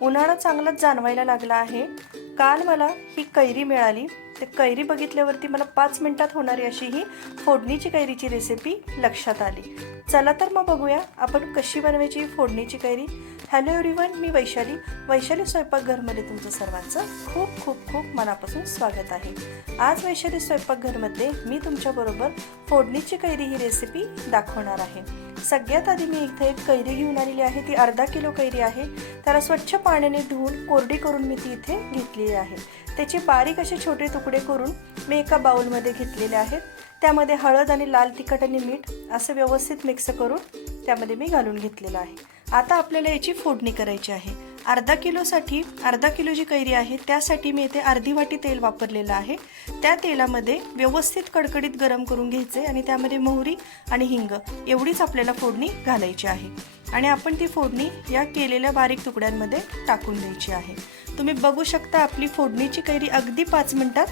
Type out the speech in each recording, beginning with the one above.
उन्हाळा चांगलाच जाणवायला लागला आहे। काल मला ही कैरी मिळाली। ते कैरी बघितल्यावरती मला 5 मिनिटात होणारी अशी ही फोडणीची कैरीची रेसिपी लक्षात आली। चला तर मग बघूया आपण कशी बनवायची फोडणीची कैरी। हॅलो एव्हरीवन, मी वैशाली स्वयंपाकघरमध्ये तुमचं सर्वांचं खूप खूप खूप मनापासून स्वागत आहे। आज वैशाली स्वयंपाकघरमध्ये मी तुमच्याबरोबर फोडणीची कैरी ही रेसिपी दाखवणार आहे। सगळ्यात आधी मी इथे एक कैरी घेऊन आलेली आहे। ती अर्धा किलो कैरी आहे। त्याला स्वच्छ पाण्याने धुवून कोरडी करून मी ती इथे घेतली आहे। त्याचे बारीक असे छोटे तुकडे करून मी एका बाउलमध्ये घेतलेले आहेत। त्यामध्ये हळद आणि लाल तिखट आणि मीठ असं व्यवस्थित मिक्स करून त्यामध्ये मी घालून घेतलेलं आहे। आता आपल्याला याची फोडणी करायची आहे। अर्धा किलो जी कैरी आहे त्यासाठी मी इथे अर्धी वाटी तेल वापरलेलं आहे। त्या तेलामध्ये व्यवस्थित कडकडीत गरम करून घ्यायचे आणि त्यामध्ये मोहरी आणि हिंग एवढीच आपल्याला फोडणी घालायची आहे। आणि आपण ती फोडणी या केलेल्या बारीक तुकड्यांमध्ये टाकून द्यायची आहे। तुम्ही बघू शकता आपली फोडणीची कैरी अगदी 5 मिनिटात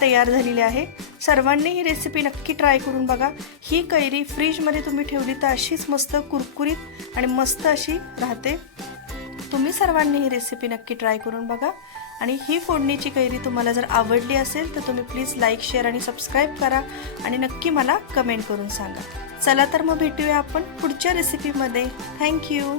तयार झालेली आहे। सर्वांनी ही रेसिपी नक्की ट्राय करून बघा। ही कैरी फ्रीजमध्ये तुम्ही ठेवली तर अशीच मस्त कुरकुरीत आणि मस्त अशी राहते। तुम्ही सर्वांनी ही रेसिपी नक्की ट्राय करून बघा। आणि ही फोडणीची कैरी तुम्हाला जर आवडली असेल तर तुम्ही प्लीज लाईक, शेअर आणि सबस्क्राईब करा आणि नक्की मला कमेंट करून सांगा। चला तर मग भेटूया आपण पुढच्या रेसिपीमध्ये। थँक्यू।